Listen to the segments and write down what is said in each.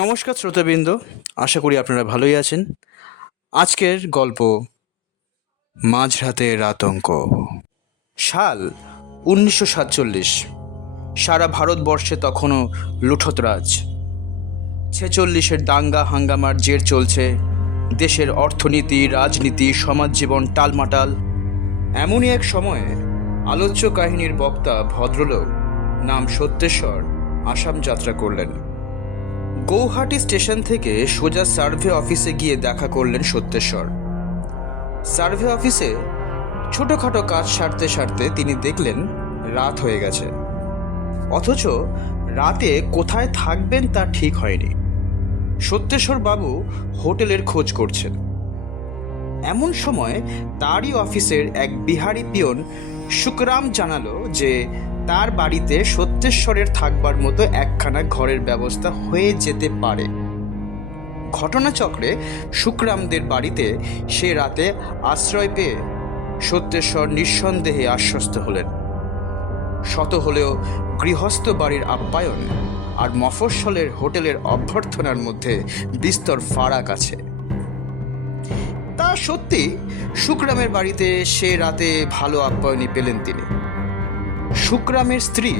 নমস্কার শ্রোতাবৃন্দ, আশা করি আপনারা ভালোই আছেন। আজকের গল্প মাঝরাতের আতঙ্ক। সাল 1947। সারা ভারতবর্ষে তখনও লুঠতরাজ। 46-এর দাঙ্গা হাঙ্গামার জের চলছে। দেশের অর্থনীতি, রাজনীতি, সমাজ জীবন টালমাটাল। এমনই এক সময়ে আলোচ্য কাহিনীর বক্তা ভদ্রলোক নাম সত্যেশ্বর আসাম যাত্রা করলেন। গৌহাটি স্টেশন থেকে সোজা সার্ভে অফিসে গিয়ে দেখা করলেন সত্যেশ্বর। সার্ভে অফিসে ছোটোখাটো কাজ সারতে সারতে তিনি দেখলেন রাত হয়ে গেছে, অথচ রাতে কোথায় থাকবেন তা ঠিক হয়নি। সত্যেশ্বর বাবু হোটেলের খোঁজ করছেন। এমন সময় তারই অফিসের এক বিহারি পিয়ন শুকরাম জানালো যে তার বাড়িতে সত্যেশ্বরের থাকবার মতো একখানা ঘরের ব্যবস্থা হয়ে যেতে পারে। ঘটনাচক্রে শুকরামদের বাড়িতে সে রাতে আশ্রয় পেয়ে সত্যেশ্বর নিঃসন্দেহে আশ্বস্ত হলেন। শত হলেও গৃহস্থ বাড়ির আপ্যায়ন আর মফস্বলের হোটেলের অভ্যর্থনার মধ্যে বিস্তর ফারাক আছে। তা সত্যি, শুকরামের বাড়িতে সে রাতে ভালো আপ্যায়নই পেলেন তিনি। শুকরামের স্ত্রী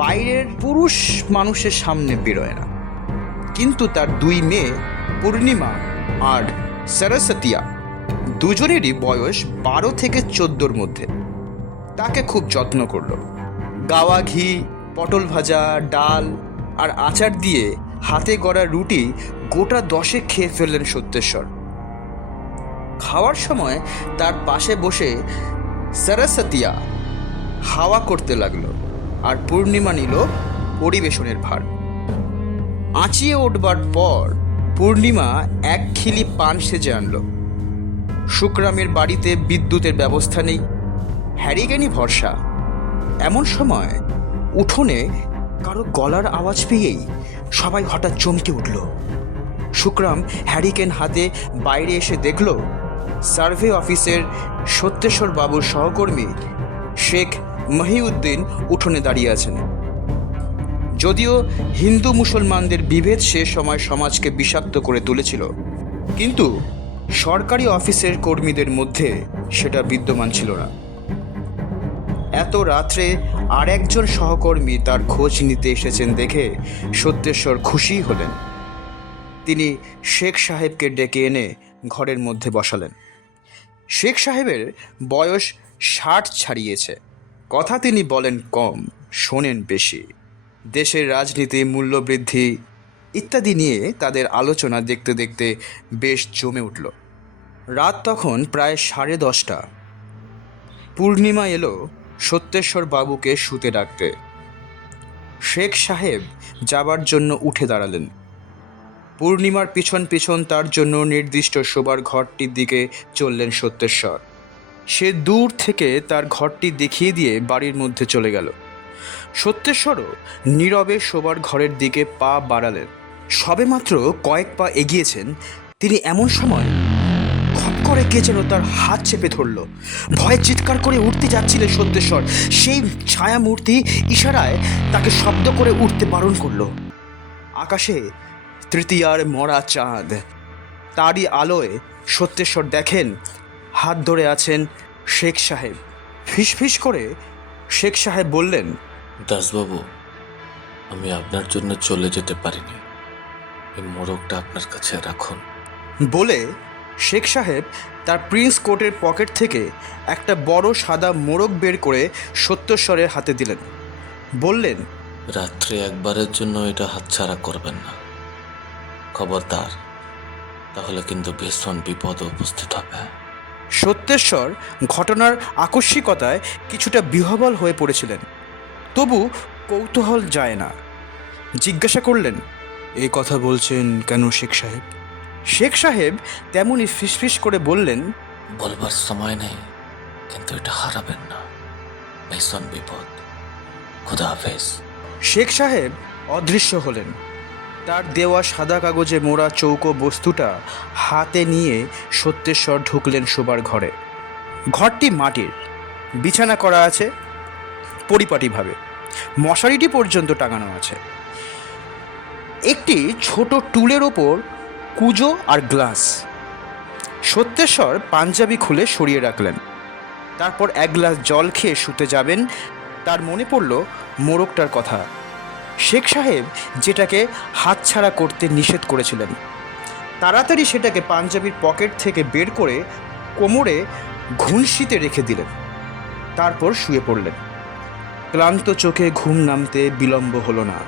বাইরের পুরুষ মানুষের সামনে বেরোয় না, কিন্তু তার দুই মেয়ে পূর্ণিমা আর সরস্বতিয়া দুজনেরই বয়স 12 থেকে 14-র মধ্যে। তাকে খুব যত্ন করলো। গাওয়া ঘি, পটল ভাজা, ডাল আর আচার দিয়ে হাতে গড়া রুটি গোটা 10 খেয়ে ফেললেন সত্যেশ্বর। খাওয়ার সময় তার পাশে বসে সরস্বতিয়া হাওয়া করতে লাগলো, আর পূর্ণিমা নিল পরিবেশনের ভার। আঁচিয়ে উঠবার পর পূর্ণিমা এক খিলি পান সেজে আনলো। শুকরামের বাড়িতে বিদ্যুতের ব্যবস্থা নেই, হ্যারিকেনই ভরসা। এমন সময় উঠোনে কারো গলার আওয়াজ পেয়েই সবাই হঠাৎ চমকে উঠল। শুকরাম হ্যারিকেন হাতে বাইরে এসে দেখল সার্ভে অফিসের সত্যেশ্বর বাবুর সহকর্মী শেখ মহিউদ্দিন উঠোনে দাঁড়িয়ে আছেন। যদিও হিন্দু মুসলমানদের বিভেদ সে সময় সমাজকে বিষাক্ত করে তুলেছিল, কিন্তু সরকারি অফিসের কর্মীদের মধ্যে সেটা বিদ্যমান ছিল না। এত রাত্রে আর একজন সহকর্মী তার খোঁজ নিতে এসেছেন দেখে সত্যেশ্বর খুশি হলেন। তিনি শেখ সাহেবকে ডেকে এনে ঘরের মধ্যে বসালেন। শেখ সাহেবের বয়স 60 ছাড়িয়েছে। কথা তিনি বলেন কম, শোনেন বেশি। দেশের রাজনীতি, মূল্যবৃদ্ধি ইত্যাদি নিয়ে তাদের আলোচনা দেখতে দেখতে বেশ জমে উঠল। রাত তখন প্রায় 10:30। পূর্ণিমা এলো সত্যেশ্বর বাবুকে শুতে ডাকতে। শেখ সাহেব যাবার জন্য উঠে দাঁড়ালেন। পূর্ণিমার পিছন পিছন তার জন্য নির্দিষ্ট শোবার ঘরটির দিকে চললেন সত্যেশ্বর। সে দূর থেকে তার ঘরটি দেখিয়ে দিয়ে বাড়ির মধ্যে চলে গেল। সত্যেশ্বরও নীরবে শোবার ঘরের দিকে পা বাড়ালেন। সবেমাত্র কয়েক পা এগিয়েছেন তিনি, এমন সময় খপ করে কে যেন তার হাত চেপে ধরল। ভয়ে চিৎকার করে উঠতে যাচ্ছিলেন সত্যেশ্বর। সেই ছায়ামূর্তি ইশারায় তাকে শব্দ করে উঠতে বারণ করল। আকাশে তৃতীয়ার মরা চাঁদ, তারই আলোয় সত্যেশ্বর দেখেন হাত ধরে আছেন শেখ সাহেব। ফিসফিস করে শেখ সাহেব বললেন, দাসবাবু, আমি আপনার জন্য চলে যেতে পারিনি, এই মোড়কটা আপনার কাছে রাখুন। বলে শেখ সাহেব তার প্রিন্স কোটের পকেট থেকে একটা বড় সাদা মোড়ক বের করে সত্যেশ্বরের হাতে দিলেন। বললেন, রাত্রে একবারের জন্য এটা হাতছাড়া করবেন না, খবরদার, তাহলে কিন্তু ভীষণ বিপদ উপস্থিত হবে। সত্যেশ্বর ঘটনার আকস্মিকতায় কিছুটা বিহ্বল হয়ে পড়েছিলেন, তবু কৌতূহল যায় না। জিজ্ঞাসা করলেন, এই কথা বলছেন কেন শেখ সাহেব? শেখ সাহেব তেমনই ফিসফিস করে বললেন, বলবার সময় নেই, কিন্তু এটা হারাবেন না, ভীষণ বিপদ। খুদা হাফেজ। শেখ সাহেব অদৃশ্য হলেন। তার দেওয়া সাদা কাগজে মোড়া চৌকো বস্তুটা হাতে নিয়ে সত্যেশ্বর ঢুকলেন শোবার ঘরে। ঘরটি মাটির, বিছানা করা আছে পরিপাটিভাবে, মশারিটি পর্যন্ত টাঙানো আছে। একটি ছোট টুলের ওপর কুজো আর গ্লাস। সত্যেশ্বর পাঞ্জাবি খুলে সরিয়ে রাখলেন। তারপর এক গ্লাস জল খেয়ে শুতে যাবেন, তার মনে পড়ল মোরগটার কথা। শেখ সাহেব যেটাকে হাতছাড়া করতে নিষেধ করেছিলেন। তাড়াতাড়ি সেটাকে পাঞ্জাবির পকেট থেকে বের করে কোমরে ঘুনশিতে রেখে দিলেন। তারপর শুয়ে পড়লেন। ক্লান্ত চোখে ঘুম নামতে বিলম্ব হলো না।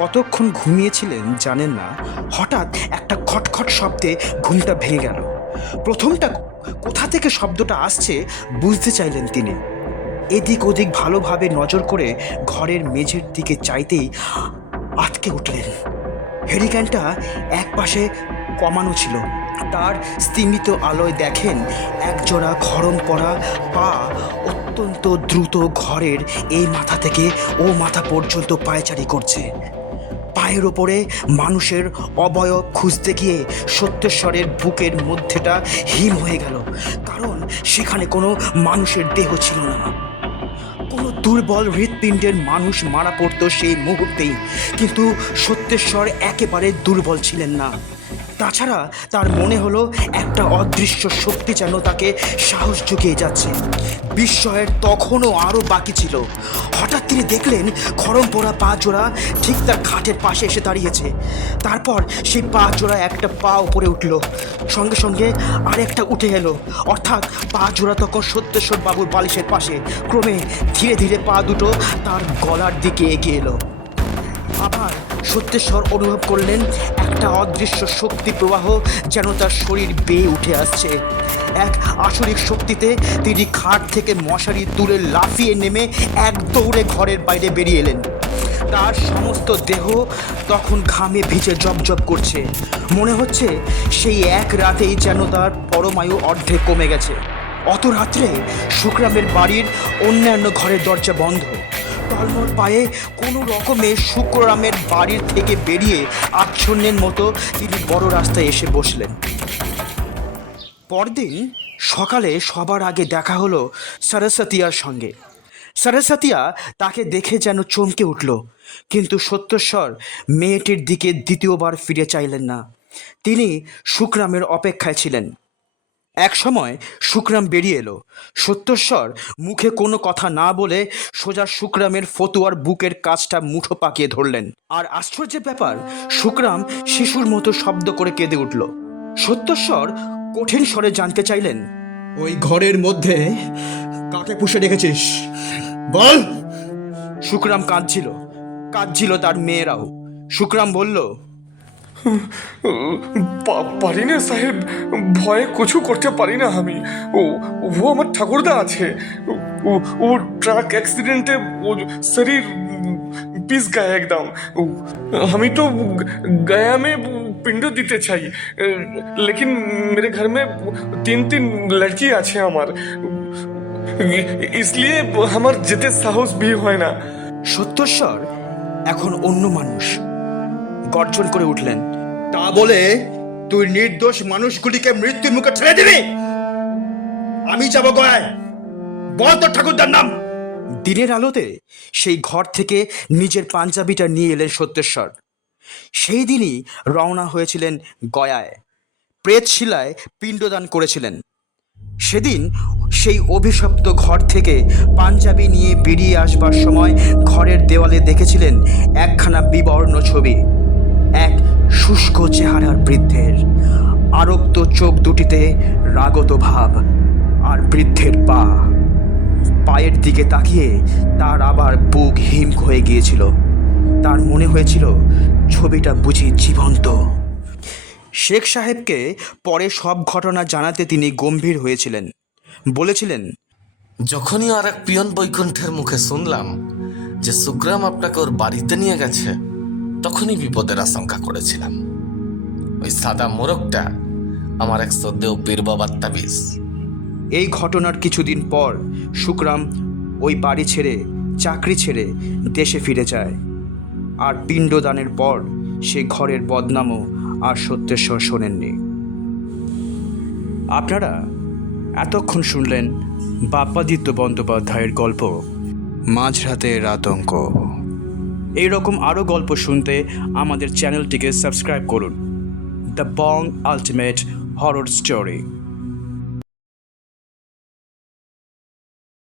কতক্ষণ ঘুমিয়েছিলেন জানেন না, হঠাৎ একটা খটখট শব্দে ঘুমটা ভেঙে গেল। প্রথমটা কোথা থেকে শব্দটা আসছে বুঝতে চাইলেন তিনি। এদিক ওদিক ভালোভাবে নজর করে ঘরের মেঝের দিকে চাইতেই আটকে উঠলেন। হেরিকেনটা এক পাশে কমানো ছিল। তার স্তিমিত আলোয় দেখেন একজোড়া খড়ম পরা পা অত্যন্ত দ্রুত ঘরের এই মাথা থেকে ও মাথা পর্যন্ত পায়চারি করছে। পায়ের ওপরে মানুষের অবয়ব খুঁজতে গিয়ে সত্যেশ্বরের বুকের মধ্যেটা হিম হয়ে গেল, কারণ সেখানে কোনো মানুষের দেহ ছিল না। কোনো দুর্বল হৃৎপিণ্ডের মানুষ মারা পড়তো সেই মুহূর্তেই, কিন্তু সত্যেশ্বর একেবারে দুর্বল ছিলেন না। তাছাড়া তার মনে হলো একটা অদৃশ্য শক্তি যেন তাকে সাহস জুগিয়ে যাচ্ছে। বিস্ময়ের তখনও আরও বাকি ছিল। হঠাৎ তিনি দেখলেন খড়ম পোড়া পা জোড়া ঠিক তার খাটের পাশে এসে দাঁড়িয়েছে। তারপর সেই পা জোড়া একটা পা উপরে উঠল, সঙ্গে সঙ্গে আরেকটা উঠে এলো, অর্থাৎ পা জোড়া তখন সত্যেশ্বর বাবুর বালিশের পাশে। ক্রমে ধীরে ধীরে পা দুটো তার গলার দিকে এগিয়ে এলো। আবার সত্যেশ্বর অনুভব করলেন একটা অদৃশ্য শক্তি প্রবাহ যেন তার শরীর বেয়ে উঠে আসছে। এক আসরিক শক্তিতে তিনি খাট থেকে মশারি তুলে লাফিয়ে নেমে এক দৌড়ে ঘরের বাইরে বেরিয়ে এলেন। তার সমস্ত দেহ তখন ঘামে ভিজে জবজব করছে। মনে হচ্ছে সেই এক রাতেই যেন তার পরমায়ু অর্ধেক কমে গেছে। অত রাত্রে শুকরামের বাড়ির অন্যান্য ঘরের দরজা বন্ধ। টলমল পায়ে কোনো রকমে শুক্ররামের বাড়ির থেকে বেরিয়ে আচ্ছন্নের মতো তিনি বড় রাস্তায় এসে বসলেন। পরদিন সকালে সবার আগে দেখা হলো সরস্বতীয়ার সঙ্গে। সরস্বতীয়া তাকে দেখে যেন চমকে উঠল, কিন্তু সত্যেশ্বর মেয়েটির দিকে দ্বিতীয়বার ফিরে চাইলেন না। তিনি শুকরামের অপেক্ষায় ছিলেন। এক সময় শুকরাম বেরিয়ে এলো। সত্যেশ্বর মুখে কোনো কথা না বলে সোজা শুকরামের ফতুয়ার বুকের কাছটা মুঠো পাকিয়ে ধরলেন। আর আশ্চর্যের ব্যাপার, শুকরাম শিশুর মতো শব্দ করে কেঁদে উঠল। সত্যেশ্বর কঠিন স্বরে জানতে চাইলেন, ওই ঘরের মধ্যে কাকে পুষে রেখেছিস বল। শুকরাম কাঁদছিল তার মেয়েরাও। শুকরাম বলল, পারি না সাহেব, ভয়ে কিছু করতে পারি না আমি। ও আমার ঠাকুরদা আছে, ও ট্রাক অ্যাক্সিডেন্টে শরীর পিস গায়ে একদম। আমি তো गया में पिंड দিতে চাই, लेकिन मेरे घर में तीन लड़की আছে আমার, इसलिए আমার যেতে সাহস भी হয় না। সত্যেশ্বর এখন অন্য মানুষ। গর্জন করে উঠলেন, তা বলে তুই নির্দোষ মানুষগুলিকে মৃত্যুর মুখে ঠেলে দিবি? আমি যাব গয়ায়, বল তোর ঠাকুরদার নাম। দিনের আলোতে সেই ঘর থেকে নিজের পাঞ্জাবিটা নিয়ে এলেন সত্যেশ্বর। সেই দিনই রওনা হয়েছিলেন গয়ায়। প্রেতশিলায় পিণ্ডদান করেছিলেন। সেদিন সেই অভিশপ্ত ঘর থেকে পাঞ্জাবি নিয়ে বেরিয়ে আসবার সময় ঘরের দেওয়ালে দেখেছিলেন একখানা বিবর্ণ ছবি। এক শুষ্ক চেহারার বৃদ্ধের, আরক্ত চোখ দুটিতে রাগত ভাব, আর বৃদ্ধের পায়ের দিকে তাকিয়ে তার আবার বুক হিম হয়ে গিয়েছিল। তার মনে হয়েছিল ছবিটা বুঝি জীবন্ত। শেখ সাহেবকে পরে সব ঘটনা জানাতে তিনি গম্ভীর হয়েছিলেন। বলেছিলেন, যখনই আর এক পিয়ন বৈকুণ্ঠের মুখে শুনলাম যে সুগ্রাম আপনাকে ওর বাড়িতে নিয়ে গেছে, তখনই বিপদের আশঙ্কা করেছিলাম। ওই সাদা মোরগটা আমার এক শ্রদ্ধেয় পীর বাবার তাবিজ। এই ঘটনার কিছুদিন পর শুকরাম ওই বাড়ি ছেড়ে, চাকরি ছেড়ে দেশে ফিরে যায়। আর পিণ্ডদানের পর সে ঘরের বদনামও আর সত্যেশ্বর শোনেননি। আপনারা এতক্ষণ শুনলেন বাপ্পাদিত্য বন্দ্যোপাধ্যায়ের গল্প মাঝরাতের আতঙ্ক। এই রকম আরও গল্প শুনতে আমাদের চ্যানেলটিকে সাবস্ক্রাইব করুন। The Bong ultimate horror story.